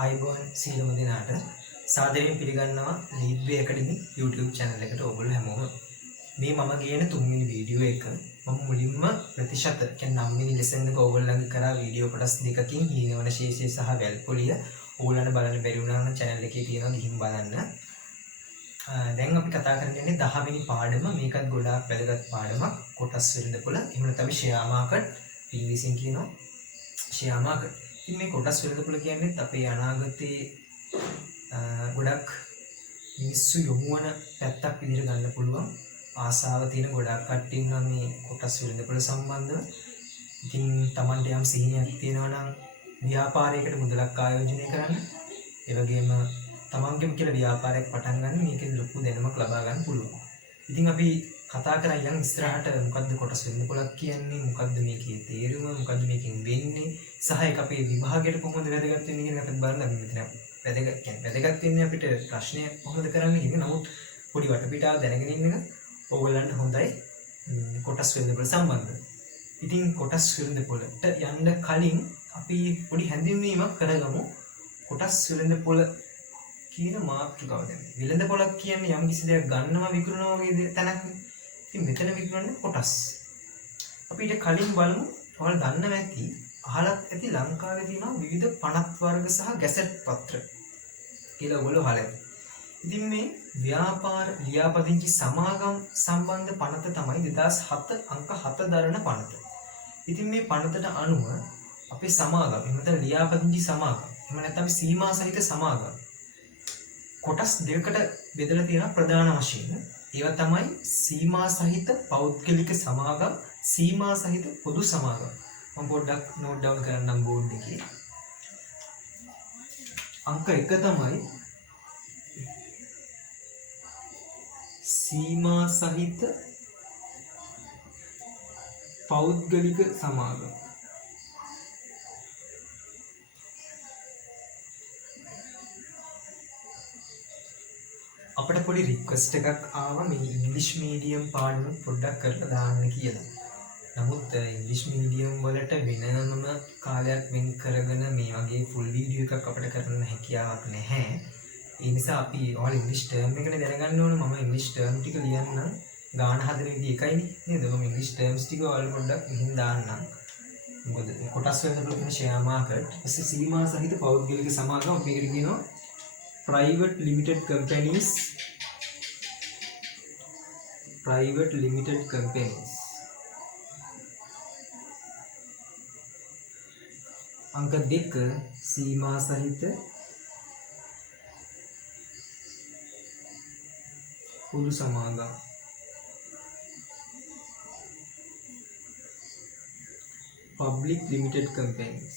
ආයිබෝන් සීලම දිනාට සාදරයෙන් පිළිගන්නවා ලීඩ්වේ ඇකඩමි YouTube channel එකට ඔයගොල්ලෝ හැමෝම මේ මම කියන තුන්වෙනි වීඩියෝ එක මම මුලින්ම ප්‍රතිශත කියන්නේ 9 වෙනි ලෙසන් එක ඔයගොල්ලන්ගේ කරා වීඩියෝ කොටස් දෙකකින් හීනවන ශේෂය සහ වැල්පොලිය ඔයගොල්ලන්ට බලන්න බැරි වුණා නම් channel එකේ තියෙනවා ගිහින් බලන්න. දැන් අපි කතා කරන්නේ 10 වෙනි පාඩම. මේකත් ගොඩාක් වැදගත් පාඩමක්. කොටස් වෙළඳපොළ එහෙම නැත්නම් ෂෙයා මාකට් ඉංග්‍රීසියෙන් කියනවා ෂෙයා මාකට්. ඉතින් මේ කොටස් වෙළඳපොළ කියන්නේ අපේ අනාගතයේ ගොඩක් මිනිස්සු යොමු වන පැත්තක් විදිහට ගන්න පුළුවන් ආසාව තියෙන ගොඩක් කට්ටිය ඉන්නවා මේ කොටස් වෙළඳපොළ සම්බන්ධව. ඉතින් Tamanට යම් සිහිනයක් තියෙනවා නම් ව්‍යාපාරයකට මුදලක් ආයෝජනය කරන්න. ඒ වගේම තමන්ගේම කියලා ව්‍යාපාරයක් පටන් ගන්න මේකෙන් ලොකු දැනුමක් ලබා ගන්න පුළුවන්. ඉතින් අපි කතා කරා යම් ඉස්සරහට මොකද්ද කොටස් වෙළඳපොළක් කියන්නේ, මොකද්ද මේකේ තේරුම, මොකද්ද මේකෙන් වෙන්නේ, සහ ඒක අපේ විභාගයට කොහොමද වැදගත් වෙන්නේ කියන එකත් බලන්න අපි මෙතන වැදගත් වෙන්නේ අපිට ප්‍රශ්නය කොහොමද කරන්නේ කියන නමුත් පොඩි වටපිටාව දැනගෙන ඉන්න එක ඕගොල්ලන්ට හොඳයි කොටස් වෙළඳපොළ සම්බන්ධව. ඉතින් කොටස් වෙළඳපොළට යන්න කලින් අපි පොඩි හැඳින්වීමක් කරගමු. කොටස් වෙළඳපොළ කියන මාතෘකාව දැන් වෙළඳපොළක් කියන්නේ යම් කිසි දෙයක් ගන්නවා විකුණනවා වගේ තැනක්නේ. ඉතින් මෙතන විකුණන්නේ කොටස්. අපි ඊට කලින් බලමු. ඔයාලා දන්නවා ඇති අහලත් ඇති ලංකාවේ තියෙනවා විවිධ පනත් වර්ග සහ ගැසට් පත්‍ර කියලා ඔයගොල්ලෝ අහලා ඇති. ඉතින් මේ ව්‍යාපාර ලියාපදිංචි සමාගම් සම්බන්ධ පනත තමයි 2007 අංක 7 දරන පනත. ඉතින් මේ පනතට අනුව අපේ සමාගම් එහෙම නැත්නම් ලියාපදිංචි සමාගම් එහෙම නැත්නම් සීමා සහිත සමාගම් කොටස් දෙකකට බෙදලා තියෙන ප්‍රධාන වශයෙන් ඒවා තමයි සීමා සහිත පෞද්ගලික සමාගම්, සීමා සහිත පොදු සමාගම්. මම පොඩ්ඩක් නෝට් ඩවුන් කරන්නම් බෝඩ් එකේ. අංක 1 තමයි සීමා සහිත පෞද්ගලික සමාගම්. අපිට පොඩි රික්වෙස්ට් එකක් ආවා මේ ඉංග්‍රීසි මීඩියම් පාඩම පොඩ්ඩක් කරලා දාන්න කියලා. නමුත් ඉංග්‍රීසි මීඩියම් වලට වෙනම කාලයක් වෙන් කරගෙන මේ වගේ ෆුල් වීඩියෝ එකක් අපිට කරන්න හැකියාවක් නැහැ. ඒ නිසා අපි ඔයාලා ඉංග්‍රීසි ටර්ම් එකනේ දැනගන්න ඕනේ. මම ඉංග්‍රීසි ටර්ම් ටික ලියන්නම්. ගාන හදන විදිහ එකයිනේ නේද? මම ඉංග්‍රීසි ටර්ම්ස් ටික ඔයාලා පොඩ්ඩක් මෙහෙන් දාන්නම්. මොකද කොටස් වෙනකොට තියෙන ෂෙයා මාකට්, ඊට සීමා සහිත පෞද්ගලික සමාගම් අපි මේකට කියනවා private limited companies, अंक 2 सीमा सहित पुरु समागम public limited companies.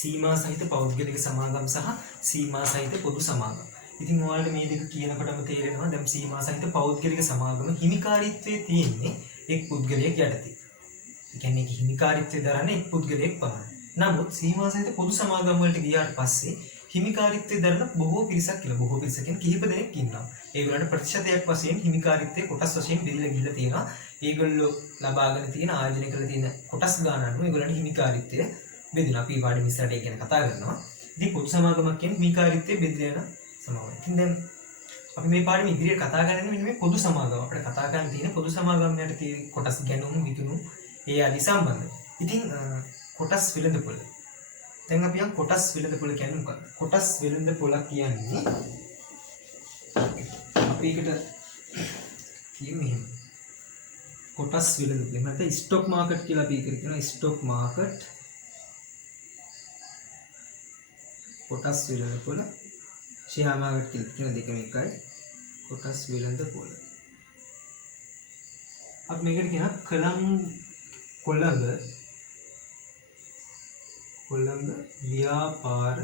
සීමා සහිත පෞද්ගලික සමාගම් සහ සීමා සහිත පොදු සමාගම්. ඉතින් ඔයාලට මේ දෙක කියනකොටම තේරෙනවා දැන් සීමා සහිත පෞද්ගලික සමාගම හිමිකාරීත්වයේ තියෙන්නේ එක් පුද්ගලයෙක් යටතේ. ඒ කියන්නේ ඒක හිමිකාරීත්වයේ දරන්නේ එක් පුද්ගලයෙක් පමණයි. නමුත් සීමා සහිත පොදු සමාගම් වලට ගියාට පස්සේ හිමිකාරීත්වයේ දරන බොහෝ පිරිසක් කියලා බොහෝ පිරිසක් කියන්නේ කිහිප දෙනෙක් ඉන්නවා. ඒගොල්ලන්ට ප්‍රතිශතයක් වශයෙන් හිමිකාරීත්වයේ කොටස් වශයෙන් බෙදලා ගිහිල්ලා තියෙනවා. ඒගොල්ලෝ ලබාගෙන තියෙන ආයෝජනය කරලා තියෙන කොටස් ගන්න අනුව ඒගොල්ලන්ට හිමිකාරීත්වය බෙදෙනවා. අපි පාඩම ඉස්සරහට ඒ ගැන කතා කරනවා. ඉතින් පොදු සමාගමක් කියන්නේ හිමිකාරීත්වයේ බෙදලා යන සමාගම. ඉතින් දැන් අපි මේ පාඩම ඉදිරියට කතා කරන්නේ මෙන්න මේ පොදු සමාගම. අපිට කතා කරන්න තියෙන පොදු සමාගම් වලට තියෙන කොටස් ගැනුම් විකුණුම් ඒ ආදි සම්බන්ධ. ඉතින් කොටස් වෙළඳපොළ. දැන් අපි යම් කොටස් වෙළඳපොළ කියන්නේ මොකක්ද? කොටස් වෙළඳපොළ කියන්නේ අපි එකට කියමු එහෙම. කොටස් වෙළඳපොළ. නැත්නම් ස්ටොක් මාකට් කියලා අපි එකට කියනවා ස්ටොක් මාකට්. කොටස් වෙළඳපොළ ෂෙයා මාකට් කියලා කියන දෙකම එකයි. කොටස් වෙළඳපොළ. අපි මේකට කියනවා කොළඹ ව්‍යාපාර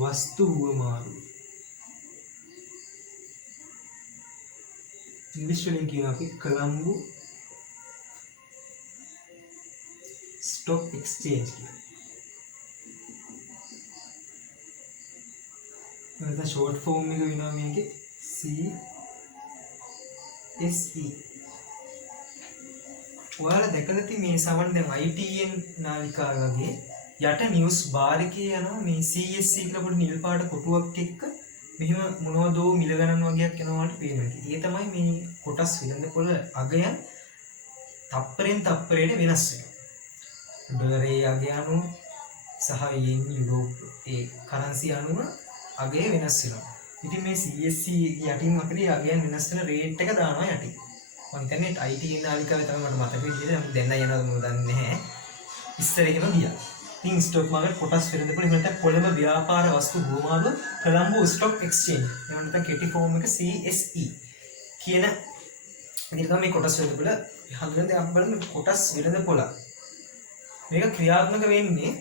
වස්තු හුවමාරු. ඉංග්‍රීසි වලින් කියනවා අපි කොළඹ ස්ටොක් එක්ස්චේන්ජ් කියලා. the short form එක වෙනවා මේකේ CSE CSE. ඔයාලා දැකලා තියෙන මේ සමන් දැන් ITN නාලිකාව වගේ යට නිවුස් බාර් එකේ යනවා මේ CSE කියලා පොඩි නිල් පාට කොටුවක් එක්ක මෙහෙම මොනවදෝ මිල ගණන් වගේක් යනවාට පේනවා. ඒ තමයි මේ කොටස් විලඳපොළ අගයන් තප්පරෙන් තප්පරයට වෙනස් වෙනවා. ඩොලරේ අගය අනුව සහ යෙන් යුරෝප් ඒ කරන්සි අනුව අගය වෙනස් වෙනවා. ඉතින් මේ CSE යටින් අපිට අගයන් වෙනස් වෙන රේට් එක දානවා යටින්. මම හිතන්නේ ITN නාලිකාවේ තමයි මට මතක විදිහට දැන් යනවද මොකද දන්නේ නැහැ. ඉස්සර එහෙම ගියා. ඉතින් ස්ටොක් මාකට් කොටස් වෙනදපොළ එහෙම නැත්නම් කොළඹ ව්‍යාපාර වස්තු හුවමාරුව කොළඹ ස්ටොක් එක්ස්චේන්ජ් එහෙම නැත්නම් කෙටි ෆෝම් එක CSE කියන විදිහට තමයි මේ කොටස් වෙනදපොළ හඳුනන්නේ. අපි බලමු කොටස් වෙනදපොළ මේක ක්‍රියාත්මක වෙන්නේ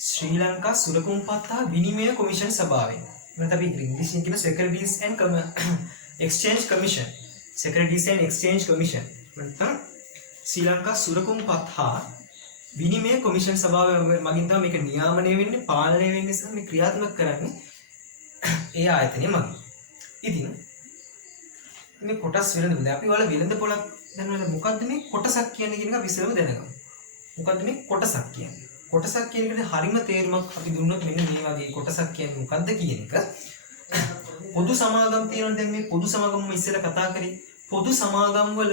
ශ්‍රී ලංකා සුරකුම්පත් හා විනිමය කොමිෂන් සභාවෙන්. එහෙනම් අපි ඉංග්‍රීසියෙන් කියන Securities and Exchange Commission. Securities and Exchange Commission. නැත්නම් ශ්‍රී ලංකා සුරකුම්පත් හා විනිමය කොමිෂන් සභාව මගින් තමයි මේක නියාමනය වෙන්නේ, පාලනය වෙන්නේ සහ මේ ක්‍රියාත්මක කරන්නේ ඒ ආයතනය මගින්. ඉතින් මේ කොටස් වෙනදපොළ අපි වල වෙනදපොළක් දැන් මොකද්ද මේ කොටසක් කියන්නේ කියන එක අපි ඉස්සෙල්ලාම දැනගමු. මොකද්ද මේ කොටසක් කියන්නේ? කොටසක් කියන එකට හරිම තේරුමක් අපි දුන්නොත් මෙන්න මේ වගේ කොටසක් කියන්නේ මොකද්ද කියන එක පොදු සමාගම් තියෙනවා. දැන් මේ පොදු සමාගම ඉස්සෙල්ලා කතා කරේ පොදු සමාගම් වල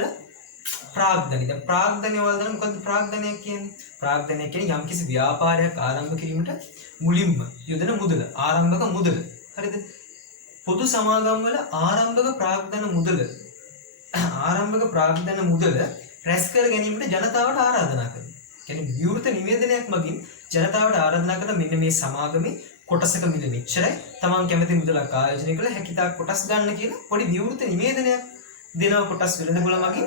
ප්‍රාග්ධනය. දැන් ප්‍රාග්ධනය වල දැන් මොකද්ද ප්‍රාග්ධනය කියන්නේ? ප්‍රාග්ධනය කියන්නේ යම්කිසි ව්‍යාපාරයක් ආරම්භ කිරීමට මුලින්ම යොදන මුදල, ආරම්භක මුදල. හරිද? පොදු සමාගම් වල ආරම්භක ප්‍රාග්ධන මුදල රැස් කර ගැනීමට ජනතාවට ආරාධනා කරනවා. කියන්නේ විවෘත නිවේදනයක් මගින් ජනතාවට ආරාධනා කරන මෙන්න මේ සමාගමේ කොටසක මිල මෙච්චරයි. තමන් කැමති මුදලක් ආයෝජනය කළ හැකියතාක් කොටස් ගන්න කියලා පොඩි විවෘත නිවේදනයක් දෙනවා කොටස් වෙළඳපොළ මගින්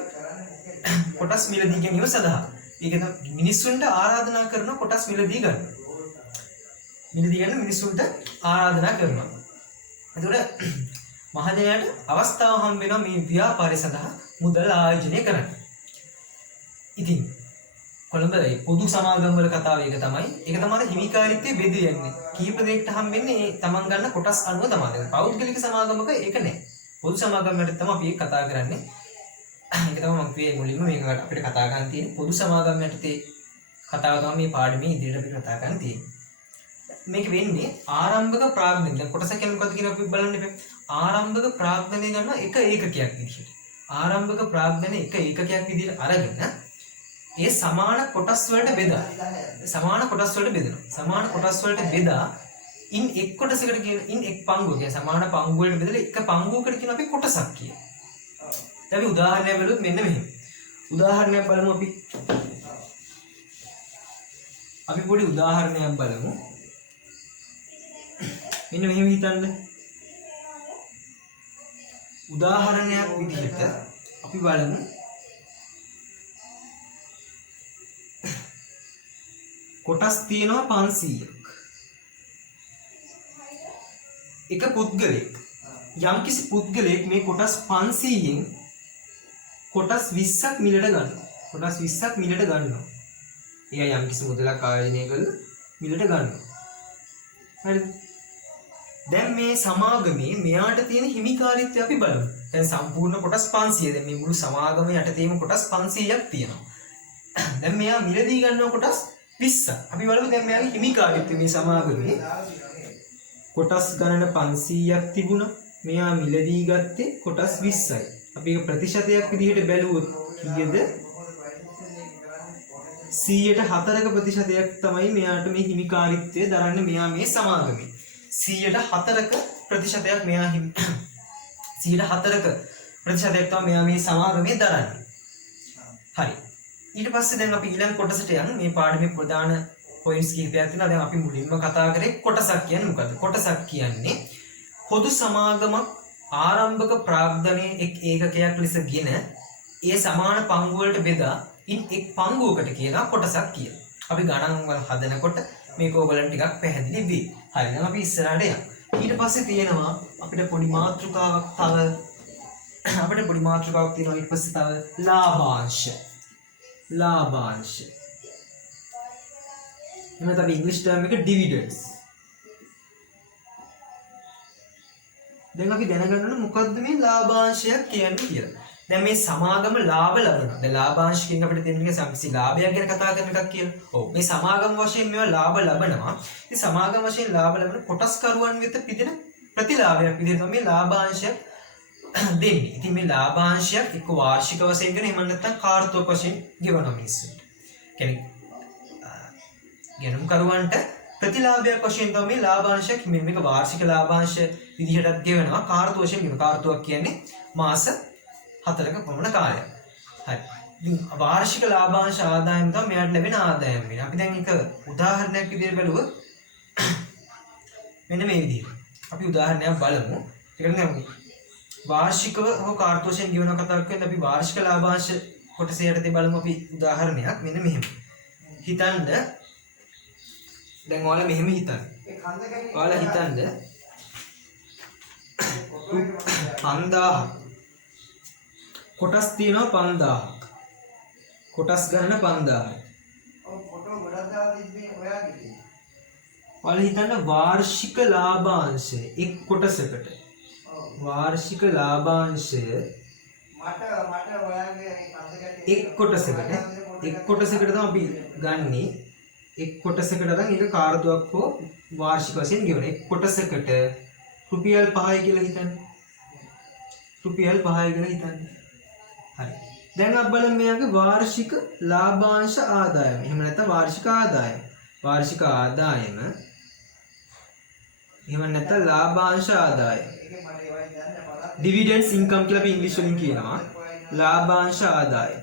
කොටස් මිලදී ගැනීම සඳහා. ඒක තමයි මිනිස්සුන්ට ආරාධනා කරන කොටස් මිලදී ගන්න. මිලදී ගන්න මිනිස්සුන්ට ආරාධනා කරනවා. එතකොට මහජනයාට අවස්ථාව හම්බ වෙනවා මේ ව්‍යාපාරය සඳහා මුදල් ආයෝජනය කරන්න. ඉතින් කොළඹ පොදු සමාගම් වල කතාව ඒක තමයි. ඒක තමයි හිමිකාරීත්වයේ බෙදෙන්නේ. කීප දෙනෙක්ට හම් වෙන්නේ මේ තමන් ගන්න කොටස් අනුව තමයි. දැන් පෞද්ගලික සමාගමක ඒක නැහැ. පොදු සමාගමකට තමයි අපි කතා කරන්නේ. ඒක තමයි මම කියේ මුලින්ම මේක අපිට කතා ගන්න තියෙන්නේ. පොදු සමාගම් යටතේ කතාව තමයි මේ පාඩමේ ඉදිරියට අපි කතා ගන්න තියෙන්නේ. මේක වෙන්නේ ආරම්භක ප්‍රාග්ධනය. දැන් කොටස කියන්නේ මොකද්ද කියලා අපි බලන්න ඉතින්. ආරම්භක ප්‍රාග්ධනය ගන්නවා එක ඒකකයක් විදිහට. ආරම්භක ප්‍රාග්ධනය එක ඒකකයක් විදිහට අරගෙන ඒ සමාන කොටස් වලට බෙදා සමාන කොටස් වලට බෙදා ඉන් එක් කොටසකට කියන ඉන් එක් පංගුව කියන සමාන පංගු වලට බෙදලා එක පංගුවකට කියන අපි කොටසක් කියන. දැන් අපි උදාහරණයක් බලුවොත් මෙන්න මෙහෙම. උදාහරණයක් බලමු අපි. අපි පොඩි උදාහරණයක් බලමු. මෙන්න මෙහෙම හිතන්න. උදාහරණයක් විදිහට අපි බලමු කොටස් තියෙනවා 500ක්. එක පුද්ගලයෙක් යම්කිසි පුද්ගලයෙක් මේ කොටස් 500න් කොටස් 20ක් මිලට ගන්නවා. එයා යම්කිසි මුදලක් ආයෝජනය කරලා මිලට ගන්නවා. හරිද? දැන් මේ සමාගමේ මෙයාට තියෙන හිමිකාරීත්වය අපි බලමු. දැන් සම්පූර්ණ කොටස් 500. දැන් මේ මුළු සමාගම යටතේම කොටස් 500ක් තියෙනවා. දැන් මෙයා මිලදී ගන්නවා කොටස් 20. අපි බලමු දැන් මෙයාගේ හිමිකාරීත්වය මේ සමාගමේ කොටස් ගණන 500ක් තිබුණා. මෙයා මිලදී ගත්තේ කොටස් 20යි. අපි ඒක ප්‍රතිශතයක් විදිහට බැලුවොත් කීයද? 104ක ප්‍රතිශතයක් තමයි මෙයාට මේ හිමිකාරීත්වය දරන්නේ මෙයා මේ සමාගමේ. 104ක ප්‍රතිශතයක් මෙයා 104ක ප්‍රතිශතයක් තමයි මෙයා මේ සමාගමේ දරන්නේ. හරි. ඊට පස්සේ දැන් අපි ඊළඟ කොටසට යමු. මේ පාඩමේ ප්‍රධාන පොයින්ට්ස් කිහිපයක් තියෙනවා. දැන් අපි මුලින්ම කතා කරේ කොටසක් කියන්නේ මොකද්ද? කොටසක් කියන්නේ පොදු සමාගමක් ආරම්භක ප්‍රාග්ධනයේ එක් ඒකකයක් ලෙසගෙන ඒ සමාන පංගු වලට බෙදා ඉන් එක් පංගුවකට කියනවා කොටසක් කියලා. අපි ගණන් වල හදනකොට මේක ඕගලන්ට ටිකක් පැහැදිලි වෙයි. හරි. දැන් අපි ඉස්සරහට යමු. ඊට පස්සේ තියෙනවා අපිට පොඩි මාතෘකාවක් තියෙනවා. ඊට පස්සේ තව ලාභාංශ. එහෙනම් අපි ඉංග්‍රීසි ටර්ම් එක dividends. දැන් අපි දැනගන්න ඕනේ මොකද්ද මේ ලාභාංශයක් කියන්නේ කියලා. දැන් මේ සමාගම ලාභ ලබනවා. දැන් ලාභාංශ කියන අපිට තේරෙන්නේ සම්පූර්ණ ලාභයක් ගැන කතා කරන එකක් කියලා. ඔව් මේ සමාගම වශයෙන් මේවා ලාභ ලබනවා. ඉතින් සමාගම වශයෙන් ලාභ ලබන කොටස්කරුවන් වෙත පිදෙන ප්‍රතිලාභයක් විදිහට තමයි ලාභාංශයක් දෙන්නේ. ඉතින් මේ ලාභාංශයක් එක්ක වාර්ෂික වශයෙන් ගෙන එහෙම නැත්නම් කාර්තුක වශයෙන් ගෙවනවා මිනිස්සුන්ට. කියන්නේ ගැනුම්කරුවන්ට ප්‍රතිලාභයක් වශයෙන් තමයි මේ ලාභාංශයක් මේක වාර්ෂික ලාභාංශ විදිහටත් ගෙවනවා. කාර්තුක වශයෙන් ගෙවන කාර්තුවක් කියන්නේ මාස 4ක පමණ කාලයක්. හරි. ඉතින් වාර්ෂික ලාභාංශ ආදායම තමයි මෙයාට ලැබෙන ආදායම වෙන්නේ. අපි දැන් එක උදාහරණයක් විදිහට බලුවොත් මෙන්න මේ විදිහට. අපි උදාහරණයක් බලමු. ඒකට ගමු. වාර්ෂිකව හෝ කාර්තුක වශයෙන් ගෙවන කතාවක් වෙද්දී අපි වාර්ෂික ලාභාංශ කොටස යටතේ බලමු අපි උදාහරණයක්. මෙන්න මෙහෙම. හිතන්න දැන් ඔයාලා මෙහෙම හිතන්න. ඔයාලා හිතන්න 5000 කොටස් තියෙනවා 5000ක්. කොටස් ගණන 5000යි. ඔව් ෆොටෝ ගොඩක් දාලා තිබ්බේ ඔයාගේ. ඔයාලා හිතන්න වාර්ෂික ලාභාංශය එක් කොටසකට. වාර්ෂික ලාභාංශය මට ඔයාගේ එක් කොටසකට තමයි අපි ගන්නේ. එක් කොටසකට නම් ඒක කාර්තුවක් හෝ වාර්ෂික වශයෙන් ගෙවන. එක් කොටසකට රුපියල් 5යි කියලා හිතන්න. රුපියල් 5යි කියලා හිතන්න. හරි. දැන් අපි බලමු මෙයාගේ වාර්ෂික ලාභාංශ ආදායම. එහෙම නැත්නම් වාර්ෂික ආදායම. වාර්ෂික ආදායම. එහෙම නැත්නම් ලාභාංශ ආදායම. dividends income කියලා අපි ඉංග්‍රීසි වලින් කියනවා. ලාභාංශ ආදායම.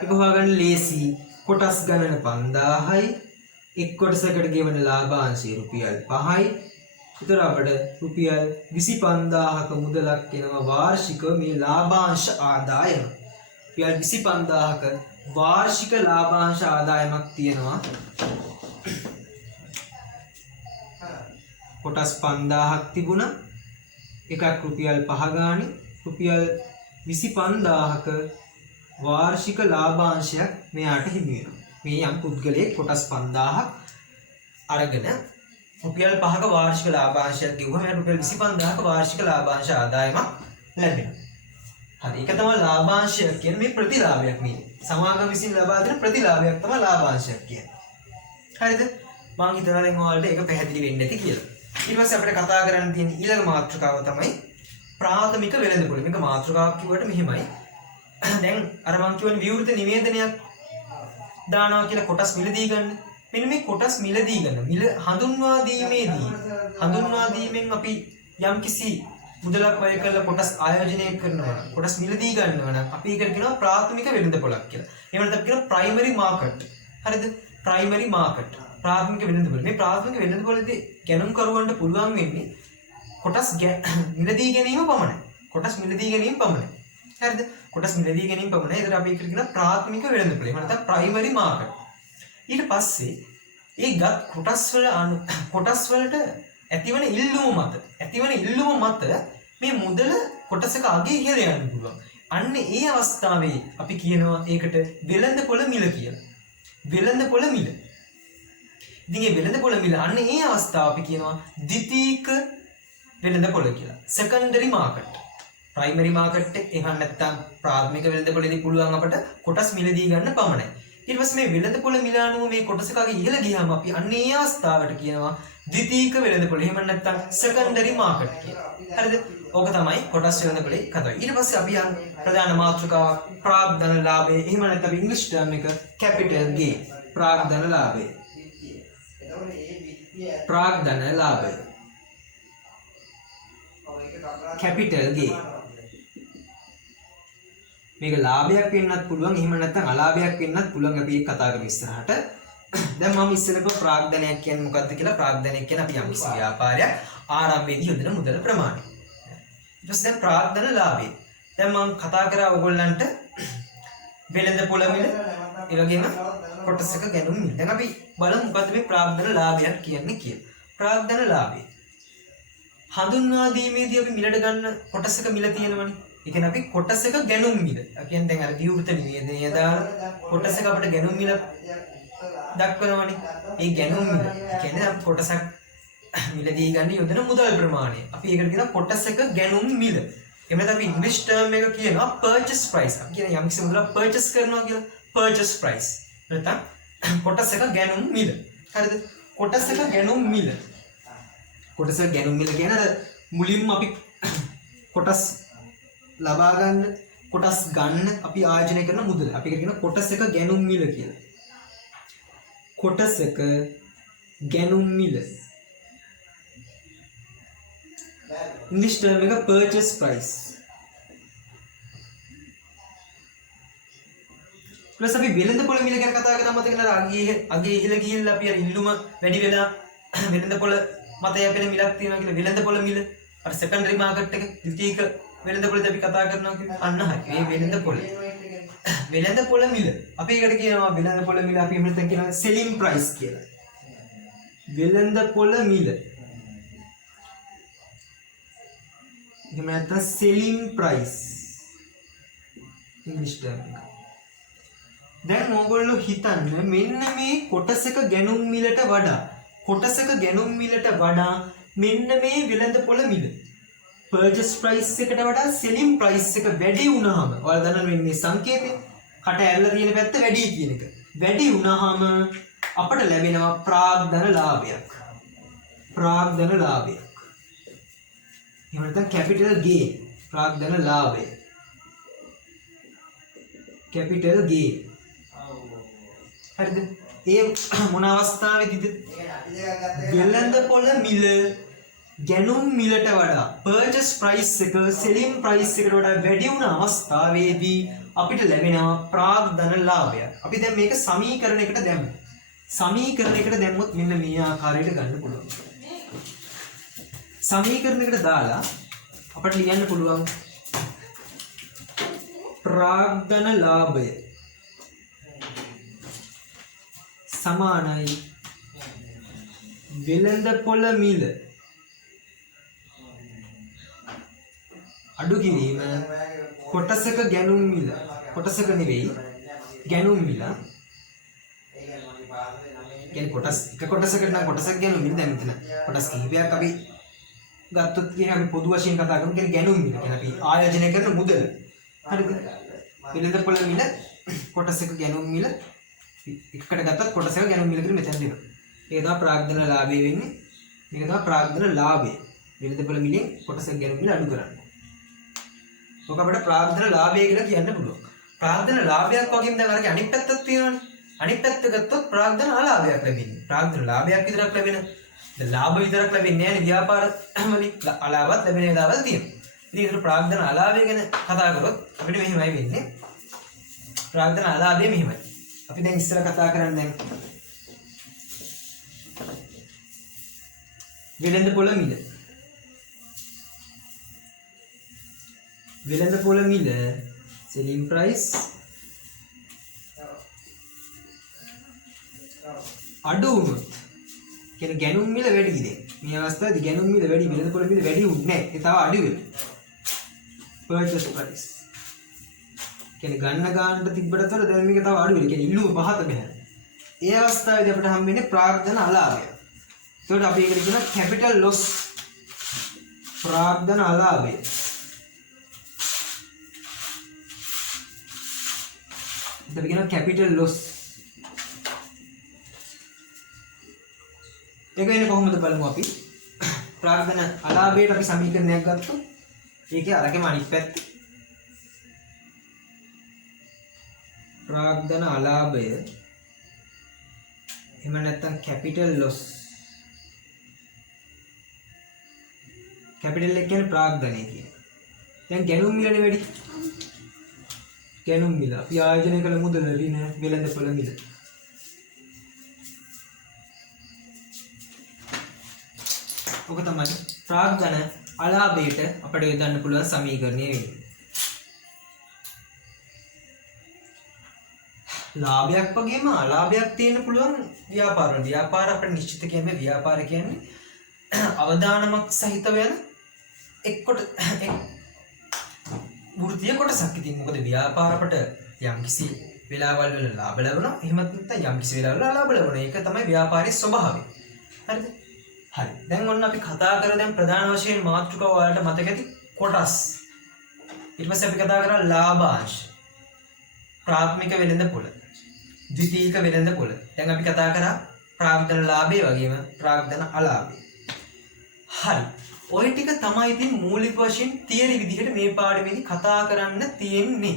ඒක හොයාගන්න ලේසි. කොටස් ගණන 5000යි. එක් කොටසකට ගෙවන ලාභාංශය රුපියල් 5යි. ඒතර අපිට රුපියල් 25000ක මුදලක් එනවා වාර්ෂික මේ ලාභාංශ ආදායම. රුපියල් 25000ක වාර්ෂික ලාභාංශ ආදායමක් තියෙනවා. කොටස් 5000ක් තිබුණා. එකක් රුපියල් 5 ගානේ රුපියල් 25000ක වාර්ෂික ලාභාංශයක් මෙයාට හිමි වෙනවා. මේ යම් පුද්ගලයෙක් කොටස් 5000ක් අරගෙන රුපියල් 5ක වාර්ෂික ලාභාංශයක් ගෙවුවම එයාට රුපියල් 25000ක වාර්ෂික ලාභාංශ ආදායමක් ලැබෙනවා. හරි. ඒක තමයි ලාභාංශයක් කියන්නේ මේ ප්‍රතිලාභයක් මේ. සමාගම විසින් ලබා දෙන ප්‍රතිලාභයක් තමයි ලාභාංශයක් කියන්නේ. හරිද? මම හිතනවා දැන් ඔයාලට ඒක පැහැදිලි වෙන්නේ නැති කියලා. ඊට පස්සේ අපිට කතා කරන්න තියෙන ඊළඟ මාතෘකාව තමයි ප්‍රාථමික වෙළඳපොළ. මේක මාතෘකාවක් කිව්වට මෙහෙමයි. දැන් අර මං කියවනේ විවෘත නිවේදනයක් දානවා කියලා කොටස් මිලදී ගන්න. මෙන්න මේ කොටස් මිලදී ගන්න. මිල හඳුන්වා දීමෙන් අපි යම්කිසි මුදලක් වැය කරලා කොටස් ආයෝජනය කරනවා නම් කොටස් මිලදී ගන්නවා නම් අපි ඒකට කියනවා ප්‍රාථමික වෙළඳපොළක් කියලා. එහෙම නැත්නම් කියනවා ප්‍රයිමරි මාකට්. හරිද? Primary market. ප්‍රාථමික වෙළඳපොළ. මේ ප්‍රාථමික වෙළඳපොළේදී ගැනුම්කරුවන්ට පුළුවන් වෙන්නේ කොටස් මිලදී ගැනීම පමණයි. කොටස් මිලදී ගැනීම පමණයි. හරිද? කොටස් මිලදී ගැනීම පමණයි. ඒතර අපි ඒකට කියනවා ප්‍රාථමික වෙළඳපොළ. එහෙම නැත්නම් ප්‍රයිමරි මාකට්. ඊට පස්සේ ඒ ගත් කොටස් වලට ඇතිවන ඉල්ලුම මත මේ මුදල කොටසක අගේ ඉහළ යන්න පුළුවන්. අන්න ඒ අවස්ථාවේ අපි කියනවා ඒකට වෙළඳපොළ මිල කියලා. වෙළඳපොළ මිල. ඉතින් මේ වෙළඳපොළ මිල අන්න ඒ අවස්ථාව අපි කියනවා ද්විතීයික වෙළඳපොළ කියලා. Secondary market. ප්‍රයිමරි මාකට් එක එහෙම නැත්නම් ප්‍රාථමික වෙළඳපොළේදී පුළුවන් අපට කොටස් මිලදී ගන්න පමණයි. ඊට පස්සේ මේ වෙළඳපොළ මිල අනුව මේ කොටසකගේ ඉහළ ගියාම අපි අන්න ඒ අවස්ථාවට කියනවා ද්විතීයික වෙළඳපොළ. එහෙම නැත්නම් සෙකන්ඩරි මාකට් කියලා. හරිද? ඕක තමයි කොටස් වෙළඳපොළේ කතාව. ඊට පස්සේ අපි යන ප්‍රධාන මාතෘකාවක් ප්‍රාග්ධන ලාභය. එහෙම නැත්නම් ඉංග්‍රීසි ටර්ම් එක කැපිටල් ගේන්. ප්‍රාග්ධන ලාභය. ප්‍රාග්ධන ලාභය. Capital gain. මේක ලාභයක් වෙන්නත් පුළුවන් එහෙම නැත්නම් අලාභයක් වෙන්නත් පුළුවන්. අපි ඒක කතා කරමු ඉස්සරහට. දැන් මම ඉස්සෙල්ලක ප්‍රාග්ධනයක් කියන්නේ මොකක්ද කියලා. ප්‍රාග්ධනයක් කියන්නේ අපි යම්කිසි ව්‍යාපාරයක් ආරම්භයේදී යොදන මුදල ප්‍රමාණය. ඊට පස්සේ දැන් ප්‍රාග්ධන ලාභය. දැන් මම කතා කරා ඔයගොල්ලන්ට වෙළඳපොළ මිල ඒ වගේම කොටසක ගැනුම් මිල. දැන් අපි බලමු මොකද්ද මේ ප්‍රාග්ධන ලාභයක් කියන්නේ කියලා. ප්‍රාග්ධන ලාභය හඳුන්වා දීමේදී අපි මිලට ගන්න කොටසක මිල තියෙනවනේ. ඒ කියන්නේ අපි කොටසක ගැනුම් මිල. ඒ කියන්නේ දැන් අර විවෘත නිවේදනය දාලා කොටසක අපිට ගැනුම් මිල දක්වනවනේ. ඒ ගැනුම් මිල. ඒ කියන්නේ අපි කොටසක් මිලදී ගන්න යොදන මුදල් ප්‍රමාණය. අපි ඒකට කියනවා කොටස් එක ගැනුම් මිල. එහෙම නැත්නම් අපි ඉංග්‍රීසි ටර්ම් එක කියනවා purchase price. අපි කියන යම් කිසි මුදලක් purchase කරනවා කියලා purchase price. නැත්නම් කොටස් එක ගැනුම් මිල. හරිද? කොටස් එක ගැනුම් මිල. කොටස් එක ගැනුම් මිල කියන අර මුලින්ම අපි කොටස් ලබා ගන්න කොටස් ගන්න අපි ආයෝජනය කරන මුදල. අපි ඒකට කියනවා කොටස් එක ගැනුම් මිල කියලා. කොටස් එක ගැනුම් මිල. ඉංග්‍රීසි ටර්ම් එක purchase price. ප්ලස් අපි වෙළඳපොළ මිල ගැන කතා කරා මතක නේද? අගේ ඉහළ ගිහිල්ලා අපි අර ඉල්ලුම වැඩි වෙලා වෙළඳපොළ මත යැපෙන මිලක් තියෙනවා කියලා වෙළඳපොළ මිල. අර සෙකන්ඩරි මාකට් එක ද්විතීයික වෙළඳපොළද අපි කතා කරනවා කියලා. අන්න හරි. මේ වෙළඳපොළ. වෙළඳපොළ මිල. අපි ඒකට කියනවා වෙළඳපොළ මිල අපි එහෙම නැත්නම් කියනවා selling price කියලා. වෙළඳපොළ මිල. එහෙම නැත්නම් selling price. ඉංග්‍රීසි ටර්ම් එක. දැන් ඕගොල්ලෝ හිතන්න මෙන්න මේ කොටසක ගැනුම් මිලට වඩා මෙන්න මේ වෙළඳපොළ මිල purchase price එකට වඩා selling price එක වැඩි වුණාම ඔයාලා දන්නවනේ මේ සංකේතය කට ඇරලා තියෙන පැත්ත වැඩි කියන එක. වැඩි වුණාම අපට ලැබෙනවා ප්‍රාග්ධන ලාභයක්. ප්‍රාග්ධන ලාභයක්. එහෙම නැත්නම් capital gain. ප්‍රාග්ධන ලාභය. capital gain. හරිද? ඒ මොන අවස්ථාවේදීද? වෙළඳපොළ මිල ගැනුම් මිලට වඩා purchase price එක selling price එකට වඩා වැඩි වුණ අවස්ථාවේදී අපිට ලැබෙනවා ප්‍රාග්ධන ලාභය. අපි දැන් මේක සමීකරණයකට දැම්මු. සමීකරණයකට දැම්මොත් මෙන්න මේ ආකාරයට ගන්න පුළුවන්. සමීකරණයකට දාලා අපිට ලියන්න පුළුවන් ප්‍රාග්ධන ලාභය සමානයි වෙළඳපොළ මිල අඩු කිරීම කොටසක ගැනුම් මිල. කොටසක නෙවෙයි ගැනුම් මිල. කියන්නේ කොටස් එක කොටසකට නම් කොටසක් ගැනුම් මිල. දැන් මෙතන කොටස් කිහිපයක් අපි ගත්තොත් කියන අපි පොදු වශයෙන් කතා කරමු කියන්නේ ගැනුම් මිල. කියන්නේ අපි ආයෝජනය කරන මුදල. හරිද? වෙළඳපොළ මිල කොටසක ගැනුම් මිල එකකට ගත්තත් කොටසක ගැනුම් මිල කියලා මෙතන දෙනවා. ඒක තමයි ප්‍රාග්ධන ලාභය වෙන්නේ. මේක තමයි ප්‍රාග්ධන ලාභය. වෙළඳපොළ මිලෙන් කොටසක ගැනුම් මිල අඩු කරන්නේ. ඔක අපිට ප්‍රාග්ධන ලාභය කියලා කියන්න පුළුවන්. ප්‍රාග්ධන ලාභයක් වගේම දැන් අරගේ අනිත් පැත්තක් තියෙනවානේ. අනිත් පැත්ත ගත්තොත් ප්‍රාග්ධන අලාභයක් ලැබෙන්නේ. ප්‍රාග්ධන ලාභයක් විතරක් ලැබෙන. දැන් ලාභ විතරක් ලැබෙන්නේ නැහැ නේ ව්‍යාපාර වලින්. අලාභත් ලැබෙන වෙලාවල් තියෙනවා. ඉතින් ඒතර ප්‍රාග්ධන අලාභය ගැන කතා කරොත් අපිට මෙහෙමයි වෙන්නේ. ප්‍රාග්ධන අලාභය මෙහෙමයි. අපි දැන් ඉස්සර කතා කරන්නේ වෙළඳපොළ මිල. වෙළඳපොළ මිල selling price අඩු වුණොත් කියන්නේ ගැනුම් මිල වැඩි ඉතින්. මේ අවස්ථාවේදී ගැනුම් මිල වැඩි වෙළඳපොළ මිල වැඩි වුන්නේ නැහැ. ඒ තව අඩු වෙනවා. purchase price කියන්නේ ගන්න ගන්නට තිබ්බටතර දැන් මේක තව අඩු වෙනවා. කියන්නේ ඉල්ලුම පහත බහැර. ඒ අවස්ථාවේදී අපිට හම් වෙන්නේ ප්‍රාග්ධන අලාභය. ඒකට අපි ඒකට කියනවා capital loss. ප්‍රාග්ධන අලාභය. ඒකට කියනවා capital loss. ඒක වෙන්නේ කොහොමද බලමු අපි. ප්‍රාග්ධන අලාභයට අපි සමීකරණයක් ගත්තොත් ඒකේ අරගෙම අනිත් පැත්ත ප්‍රාග්ධන අලාභය එහෙම නැත්නම් capital loss. capital එක කියන්නේ ප්‍රාග්ධනය කියන්නේ. දැන් ගැනුම් මිලනේ වැඩි. ගැනුම් මිල අපි ආයෝජනය කළ මුදල ඍණ වෙළඳපොළ මිල. ඔක තමයි ප්‍රාග්ධන අලාභයට අපිට යොදන්න පුළුවන් සමීකරණය වෙන්නේ. ලාභයක් වගේම අලාභයක් තියෙන්න පුළුවන් ව්‍යාපාරවල. ව්‍යාපාර අපිට නිශ්චිත කියන්නේ ව්‍යාපාර කියන්නේ අවදානමක් සහිතව යන එක්කොට වෘත්තීය කොටසක්. ඉතින් මොකද ව්‍යාපාර අපට යම්කිසි වෙලාවල් වල ලාභ ලැබුණා. එහෙමත් නැත්නම් යම්කිසි වෙලාවල් වල අලාභ ලැබුණා. ඒක තමයි ව්‍යාපාරයේ ස්වභාවය. හරිද? හරි. දැන් ඔන්න අපි කතා කරා දැන් ප්‍රධාන වශයෙන් මාතෘකාව වලට මතක ඇති කොටස්. ඊට පස්සේ අපි කතා කරා ලාභාංශ. ප්‍රාථමික වෙළඳපොළ. ද්විතීයික වෙළඳපොළ. දැන් අපි කතා කරා ප්‍රාග්ධන ලාභය වගේම ප්‍රාග්ධන අලාභය. හරි. ඔය ටික තමයි ඉතින් මූලික වශයෙන් තියරි විදිහට මේ පාඩමේදී කතා කරන්න තියෙන්නේ.